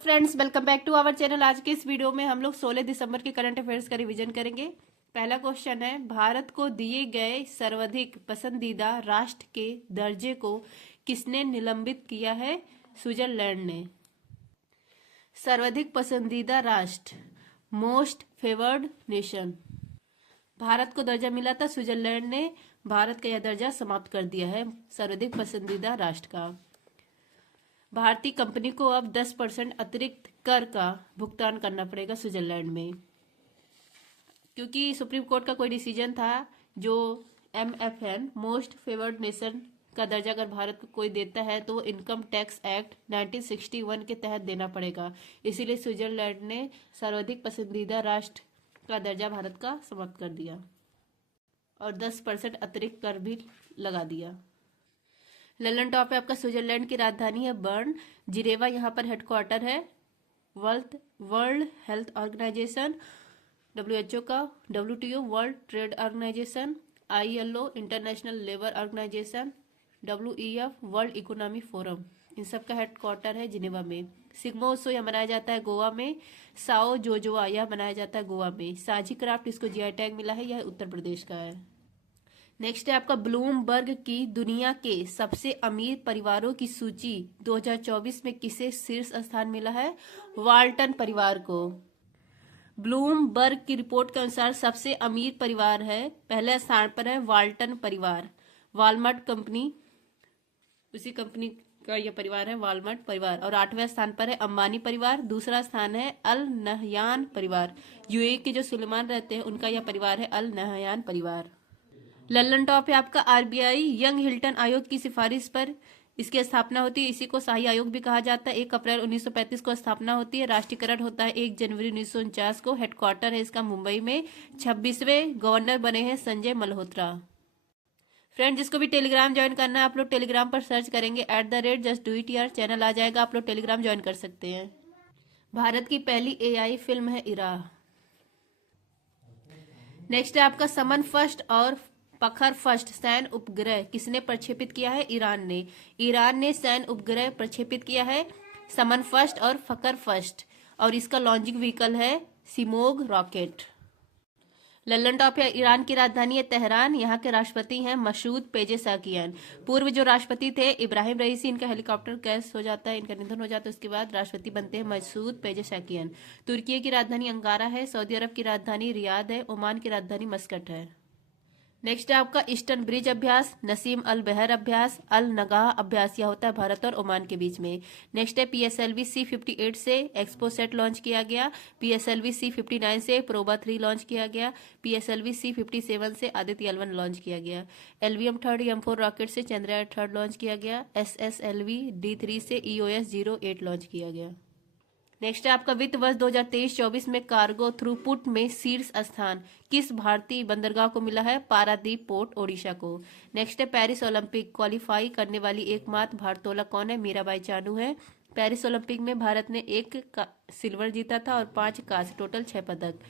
Friends, welcome back to our channel. आज के इस वीडियो में हम लोग 16 दिसंबर के करंट अफेयर्स का रिवीजन करेंगे। पहला क्वेश्चन है, भारत को दिए गए सर्वाधिक पसंदीदा राष्ट्र के दर्जे को किसने निलंबित किया है? स्विट्जरलैंड ने। सर्वाधिक पसंदीदा राष्ट्र, मोस्ट फेवर्ड नेशन। भारत को दर्जा मिला था, स्विट्जरलैंड ने भारत का यह दर्जा समाप्त कर दिया है सर्वाधिक पसंदीदा राष्ट्र का। भारतीय कंपनी को अब 10% अतिरिक्त कर का भुगतान करना पड़ेगा स्विट्जरलैंड में, क्योंकि सुप्रीम कोर्ट का कोई डिसीजन था जो MFN मोस्ट फेवर्ड नेशन का दर्जा अगर भारत को कोई देता है तो वो इनकम टैक्स एक्ट 1961 के तहत देना पड़ेगा। इसीलिए स्विट्जरलैंड ने सर्वाधिक पसंदीदा राष्ट्र का दर्जा भारत का समाप्त कर दिया और 10% अतिरिक्त कर भी लगा दिया। ललन टॉप है आपका। स्विट्जरलैंड की राजधानी है बर्न। जिनेवा यहाँ पर हेडक्वार्टर है वर्ल्ड हेल्थ ऑर्गेनाइजेशन, WHO का, WTO world trade organisation, ILO international labour organisation, WEF world economy forum, इन सब का हेडक्वार्टर है जिनेवा में। सिग्मा उत्सव यह मनाया जाता है गोवा में। साओ जोजोआ यह मनाया जाता है गोवा में। साझी क्राफ्ट, इसको GI टैग मिला है, यह उत्तर प्रदेश का है। नेक्स्ट है आपका ब्लूमबर्ग की दुनिया के सबसे अमीर परिवारों की सूची 2024 में किसे शीर्ष स्थान मिला है? वाल्टन परिवार को। ब्लूमबर्ग की रिपोर्ट के अनुसार सबसे अमीर परिवार है, पहले स्थान पर है वाल्टन परिवार। वालमार्ट कंपनी, उसी कंपनी का यह परिवार है वालमार्ट परिवार। और 8वें स्थान पर है अंबानी परिवार। दूसरा स्थान है अल नहयान परिवार। UAE के जो सुलेमान रहते हैं उनका यह परिवार है अल नहयान परिवार। लल्लन टॉप है आपका। RBI यंग हिल्टन आयोग की सिफारिश पर इसकी स्थापना होती है। इसी को शाही आयोग भी कहा जाता है। 1 अप्रैल 1935 को स्थापना होती है। राष्ट्रीयकरण होता है 1 जनवरी 1949 को। हेडक्वार्टर है इसका मुंबई में। 26वें गवर्नर बने हैं संजय मल्होत्रा। फ्रेंड, जिसको भी टेलीग्राम ज्वाइन करना है आप लोग टेलीग्राम पर सर्च करेंगे @justdoityar चैनल आ जाएगा, आप लोग टेलीग्राम ज्वाइन कर सकते हैं। भारत की पहली AI फिल्म है इरा। नेक्स्ट है आपका समन फर्स्ट और पखर फर्स्ट सैन्य उपग्रह किसने प्रक्षेपित किया है? ईरान ने। ईरान ने सैन्य उपग्रह प्रक्षेपित किया है समन फर्स्ट और फखर फर्स्ट, और इसका लॉन्चिंग व्हीकल है सिमोग रॉकेट। लल्लन टॉप है। ईरान की राजधानी है तेहरान। यहाँ के राष्ट्रपति हैं मसूद पेजेशकियान। पूर्व जो राष्ट्रपति थे इब्राहिम रईसी, इनका हेलीकॉप्टर क्रैश हो जाता है, इनका निधन हो जाता है, उसके बाद राष्ट्रपति बनते हैं मसूद पेजेशकियान। तुर्की की राजधानी अंकारा है। सऊदी अरब की राजधानी रियाद है। ओमान की राजधानी मस्कट है। नेक्स्ट है आपका ईस्टर्न ब्रिज अभ्यास, नसीम अल बहर अभ्यास, अल नगाह अभ्यास। यह होता है भारत और ओमान के बीच में। नेक्स्ट है PSLV C58 से एक्सपो सेट लॉन्च किया गया। PSLV C59 से प्रोबा 3 लॉन्च किया गया। PSLV C57 से आदित्य L1 लॉन्च किया गया। LVM 3 M4 रॉकेट से चंद्रयान 3 लॉन्च किया गया। SSLV D3 से EOS 08 लॉन्च किया गया। नेक्स्ट है आपका वित्त वर्ष 2023-24 में कार्गो थ्रूपुट में शीर्ष स्थान किस भारतीय बंदरगाह को मिला है? पारादीप पोर्ट, ओडिशा को। नेक्स्ट है पेरिस ओलंपिक क्वालिफाई करने वाली एकमात्र भारतोला कौन है? मीराबाई चानू है। पेरिस ओलंपिक में भारत ने 1 सिल्वर जीता था और 5 कांस्य, टोटल 6 पदक।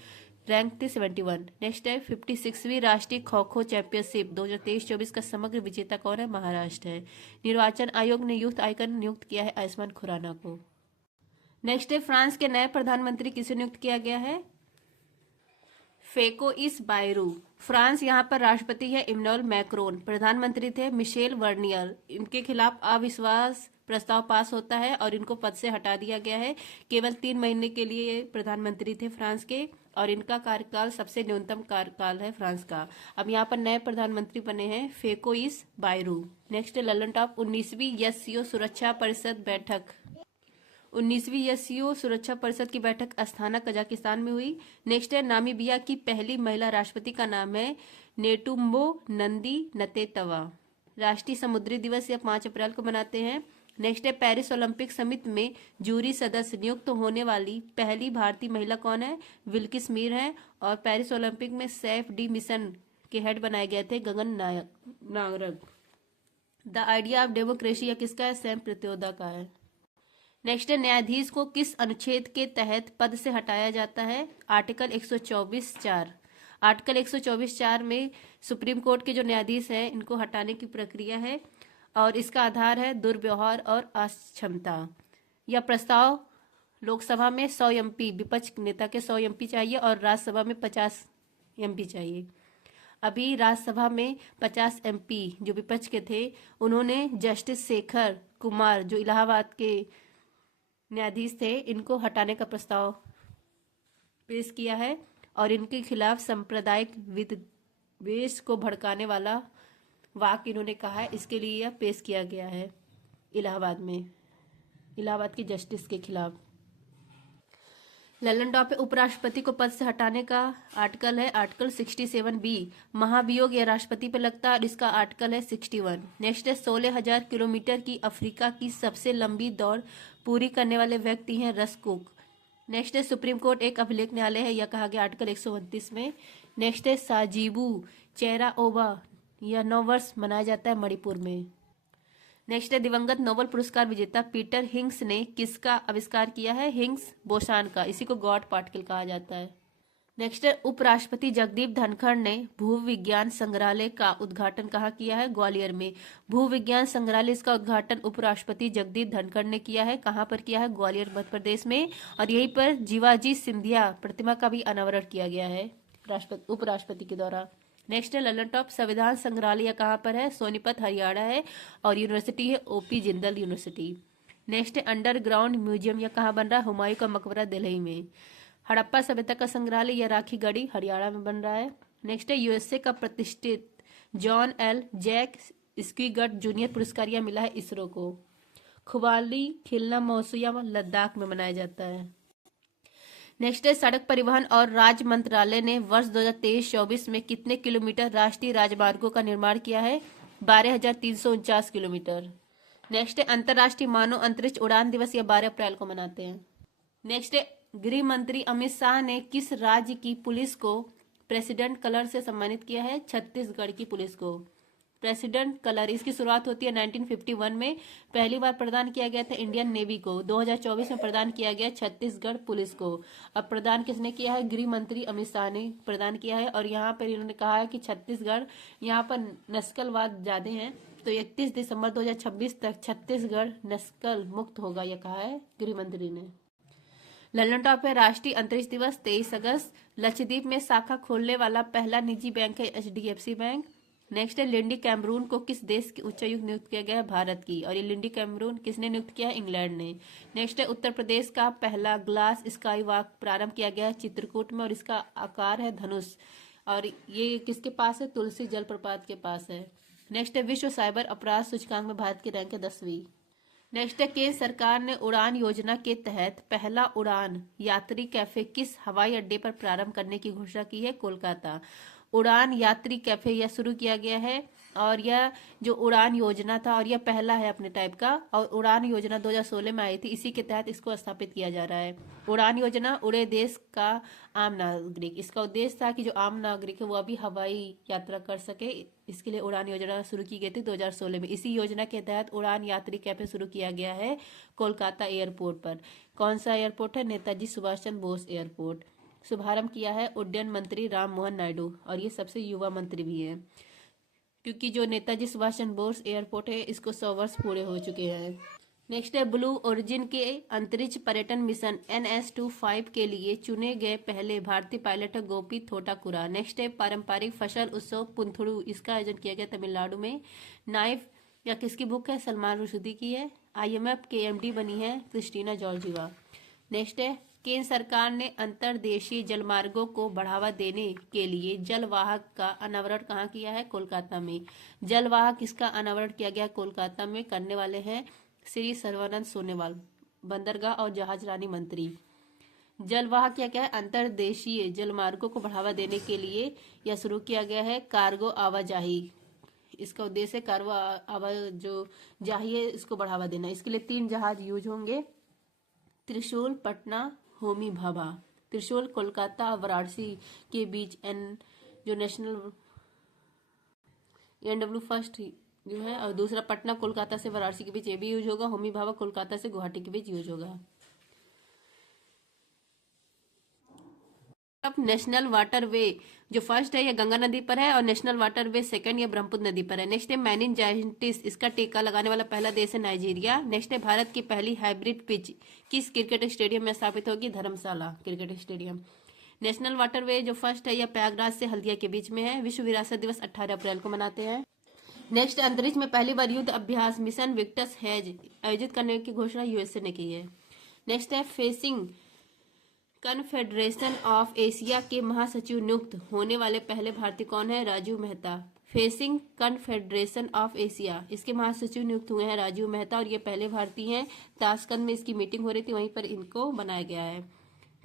रैंक थे 71। नेक्स्ट है 56वीं राष्ट्रीय खो खो चैंपियनशिप 2023-24 का समग्र विजेता कौन है? महाराष्ट्र है। निर्वाचन आयोग ने यूथ आइकन नियुक्त किया है आयुष्मान खुराना को। नेक्स्ट है फ्रांस के नए प्रधानमंत्री किसे नियुक्त किया गया है? फेकोइस बायरू। फ्रांस यहाँ पर राष्ट्रपति है इमैनुअल मैक्रोन। प्रधानमंत्री थे मिशेल वर्नियर। इनके खिलाफ अविश्वास प्रस्ताव पास होता है और इनको पद से हटा दिया गया है। केवल 3 महीने के लिए प्रधानमंत्री थे फ्रांस के, और इनका कार्यकाल सबसे न्यूनतम कार्यकाल है फ्रांस का। अब यहाँ पर नए प्रधानमंत्री बने हैं फेकोइस बायरू। नेक्स्ट है ललन टॉप। 19वीं SCO सुरक्षा परिषद बैठक 19वीं SCO सुरक्षा परिषद की बैठक अस्थाना कजाकिस्तान में हुई। नेक्स्ट है नामीबिया की पहली महिला राष्ट्रपति का नाम है नेटुम्बो नंदी नतेतवा। राष्ट्रीय समुद्री दिवस यह 5 अप्रैल को मनाते हैं। नेक्स्ट है पेरिस ओलंपिक समिति में जूरी सदस्य नियुक्त होने वाली पहली भारतीय महिला कौन है? विल्किस मीर है। और पेरिस ओलंपिक में सैफ डी मिशन के हेड बनाए गए थे गगन नागरग। द आइडिया ऑफ डेमोक्रेसी यह किसका है? सैम पित्रोदा का है। नेक्स्ट है न्यायाधीश को किस अनुच्छेद के तहत पद से हटाया जाता है? आर्टिकल 124(4। आर्टिकल 124(4 में सुप्रीम कोर्ट के जो न्यायाधीश हैं इनको हटाने की प्रक्रिया है, और इसका आधार है दुर्व्यवहार और अक्षमता। यह प्रस्ताव लोकसभा में 100 एमपी, विपक्ष नेता के 100 एमपी चाहिए और राज्यसभा में 50 एमपी चाहिए। अभी राज्यसभा में 50 एमपी जो विपक्ष के थे, उन्होंने जस्टिस शेखर कुमार जो इलाहाबाद के न्यायाधीश थे, इनको हटाने का प्रस्ताव पेश किया है और इनके खिलाफ सांप्रदायिक विद्वेष को भड़काने वाला वाक्य इन्होंने कहा है। इसके लिए यह पेश किया गया है इलाहाबाद में, इलाहाबाद की जस्टिस के खिलाफ। लल्लन टॉप पे उपराष्ट्रपति को पद से हटाने का आर्टिकल है आर्टिकल 67B। महाभियोग या राष्ट्रपति पे लगता है और इसका आर्टिकल है 61। नेक्स्ट है 16,000 किलोमीटर की अफ्रीका की सबसे लंबी दौड़ पूरी करने वाले व्यक्ति हैं रस कुक। नेक्स्ट है सुप्रीम कोर्ट एक अभिलेख न्यायालय है, यह कहा गया आर्टिकल 129 में। नेक्स्ट है साजिबू चेराओबा, यह 9 वर्ष मनाया जाता है मणिपुर में। नेक्स्ट है दिवंगत नोबेल पुरस्कार विजेता पीटर हिंग्स ने किसका आविष्कार किया है? हिंग्स बोसान का, इसी को गॉड पार्टिकल कहा जाता है। नेक्स्ट है उपराष्ट्रपति जगदीप धनखड़ ने भूविज्ञान संग्रहालय का उद्घाटन कहाँ किया है? ग्वालियर में। भूविज्ञान संग्रहालय इसका उद्घाटन उपराष्ट्रपति जगदीप धनखड़ ने किया है। कहाँ पर किया है? ग्वालियर मध्य प्रदेश में। और यहीं पर जीवाजी सिंधिया प्रतिमा का भी अनावरण किया गया है उपराष्ट्रपति के द्वारा। नेक्स्ट है लल्लन टॉप संविधान संग्रहालय कहाँ पर है? सोनीपत हरियाणा है और यूनिवर्सिटी है ओपी जिंदल यूनिवर्सिटी। नेक्स्ट है अंडरग्राउंड म्यूजियम, यह कहाँ बन रहा है? हुमायूं का मकबरा दिल्ली में। हड़प्पा सभ्यता का संग्रहालय यह राखीगढ़ी हरियाणा में बन रहा है। नेक्स्ट है यूएसए का प्रतिष्ठित जॉन एल जैक स्क्विगट जूनियर पुरस्कार यह मिला है इसरो को। खुबाली खिलना महोत्सव लद्दाख में मनाया जाता है। नेक्स्ट है सड़क परिवहन और राज्य मंत्रालय ने वर्ष 2023-24 में कितने किलोमीटर राष्ट्रीय राजमार्गों का निर्माण किया है? 12,349 किलोमीटर। नेक्स्ट है अंतर्राष्ट्रीय मानव अंतरिक्ष उड़ान दिवस यह 12 अप्रैल को मनाते हैं। नेक्स्ट है गृह मंत्री अमित शाह ने किस राज्य की पुलिस को प्रेसिडेंट कलर से सम्मानित किया है? छत्तीसगढ़ की पुलिस को प्रेसिडेंट कलर, इसकी शुरुआत होती है 1951 में। पहली बार प्रदान किया गया था इंडियन नेवी को। 2024 में प्रदान किया गया छत्तीसगढ़ पुलिस को। अब प्रदान किसने किया है? गृह मंत्री अमित शाह ने प्रदान किया है। और यहाँ पर इन्होंने कहा है कि छत्तीसगढ़, यहाँ पर नस्लवाद ज्यादा हैं, तो 31 दिसंबर 2026 तक छत्तीसगढ़ नस्ल मुक्त होगा, यह कहा है गृह मंत्री ने। लल्लन टॉप है राष्ट्रीय अंतरिक्ष दिवस 23 अगस्त। लक्षद्वीप में शाखा खोलने वाला पहला निजी बैंक है HDFC बैंक। नेक्स्ट है लिंडी कैमरून को किस देश की उच्चायुक्त नियुक्त किया गया है? भारत की। और ये लिंडी कैमरून किसने नियुक्त किया है? इंग्लैंड ने। नेक्स्ट है उत्तर प्रदेश का पहला ग्लास स्काई वॉक प्रारंभ किया गया है चित्रकूट में और इसका आकार है धनुष। और ये किसके पास है? तुलसी जलप्रपात के पास है। नेक्स्ट है विश्व साइबर अपराध सूचकांक में भारत की रैंक है 10वीं। नेक्स्ट है केंद्र सरकार ने उड़ान योजना के तहत पहला उड़ान यात्री कैफे किस हवाई अड्डे पर प्रारंभ करने की घोषणा की है? कोलकाता। उड़ान यात्री कैफे यह शुरू किया गया है और यह जो उड़ान योजना था और यह पहला है अपने टाइप का, और उड़ान योजना 2016 में आई थी, इसी के तहत इसको स्थापित किया जा रहा है। उड़ान योजना उड़े देश का आम नागरिक, इसका उद्देश्य था कि जो आम नागरिक है वो अभी हवाई यात्रा कर सके, इसके लिए उड़ान योजना शुरू की गई थी 2016 में। इसी योजना के तहत उड़ान यात्री कैफे शुरू किया गया है कोलकाता एयरपोर्ट पर। कौन सा एयरपोर्ट है? नेताजी सुभाष चंद्र बोस एयरपोर्ट। शुभारंभ किया है उड्डयन मंत्री राम मोहन नायडू और ये सबसे युवा मंत्री भी हैं, क्योंकि जो नेताजी सुभाष चंद्र बोस एयरपोर्ट है इसको 100 वर्ष पूरे हो चुके हैं। नेक्स्ट है ब्लू ओरिजिन के अंतरिक्ष पर्यटन मिशन NS-25 के लिए चुने गए पहले भारतीय पायलट है गोपी थोटाकुरा। नेक्स्ट है पारंपरिक फसल उत्सव पुंथुड़ू, इसका आयोजन किया गया तमिलनाडु में। नाइफ या किसकी बुक है? सलमान रुश्दी की है। IMF के MD बनी है क्रिस्टीना जॉर्जिवा। नेक्स्ट है केंद्र सरकार ने अंतर्देशीय जलमार्गों को बढ़ावा देने के लिए जलवाहक का अनावरण कहाँ किया है? कोलकाता में। जलवाहक इसका अनावरण किया गया कोलकाता में, करने वाले हैं श्री सर्बानंद सोनोवाल, बंदरगाह और जहाजरानी मंत्री। जलवाहक क्या है? अंतर्देशीय जलमार्गों को बढ़ावा देने के लिए यह शुरू किया गया है कार्गो आवाजाही। इसका उद्देश्य कार्गो आवाजाही है, इसको बढ़ावा देना। इसके लिए 3 जहाज यूज होंगे, त्रिशूल, पटना, होमी भाभा। त्रिशूल कोलकाता और वाराणसी के बीच जो नेशनल NW फर्स्ट जो है, और दूसरा पटना कोलकाता से वाराणसी के बीच ये भी यूज होगा। होमी भाभा कोलकाता से गुवाहाटी के बीच यूज होगा। नेशनल वाटर वे जो फर्स्ट है ये गंगा नदी पर है और नेशनल वाटर वे सेकंड ये ब्रह्मपुत्र नदी पर है। नेक्स्ट है मेनिनजाइटिस, इसका टीका लगाने वाला पहला देश है नाइजीरिया। नेक्स्ट है भारत की पहली हाइब्रिड पिच किस क्रिकेट स्टेडियम में स्थापित होगी? धर्मशाला क्रिकेट स्टेडियम। नेशनल वाटरवे जो फर्स्ट है यह प्रयागराज से हल्दिया के बीच में है। विश्व विरासत दिवस 18 अप्रैल को मनाते हैं। नेक्स्ट, अंतरिक्ष में पहली बार युद्ध अभ्यास मिशन विक्टस हेज आयोजित करने की घोषणा यूएसए ने की है। नेक्स्ट है फेसिंग कन्फेडरेशन ऑफ एशिया के महासचिव नियुक्त होने वाले पहले भारतीय कौन है? Rajeev Mehta. Fencing confederation of Asia, इसके महासचिव नियुक्त हुए हैं राजीव मेहता और ये पहले भारतीय हैं। ताशकंद में इसकी मीटिंग हो रही थी, वहीं पर इनको बनाया गया है।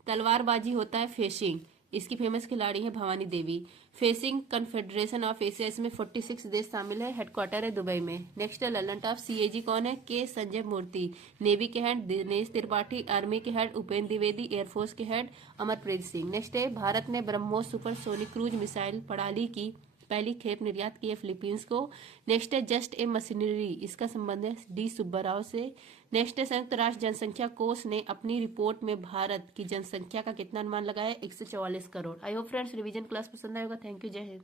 तलवारबाजी होता है फेसिंग, इसकी फेमस खिलाड़ी है Bhavani Devi. Facing confederation of Asia, इसमें 46 देश शामिल है। हेडक्वार्टर है दुबई में। नेक्स्ट है ललन टॉप सीएजी कौन है? के संजय मूर्ति। नेवी के हेड दिनेश त्रिपाठी। आर्मी के हेड उपेंद्र द्विवेदी। एयरफोर्स के हेड अमरप्रीत सिंह। नेक्स्ट है भारत ने ब्रह्मोस सुपरसोनिक क्रूज मिसाइल प्रणाली की पहली खेप निर्यात की है फिलीपींस को। नेक्स्ट है जस्ट ए मशीनरी, इसका संबंध है डी सुब्बा राव से। नेक्स्ट है संयुक्त राष्ट्र जनसंख्या कोष ने अपनी रिपोर्ट में भारत की जनसंख्या का कितना अनुमान लगाया है? 144 crore. I hope friends revision class पसंद आएगा। थैंक यू, जय हिंद।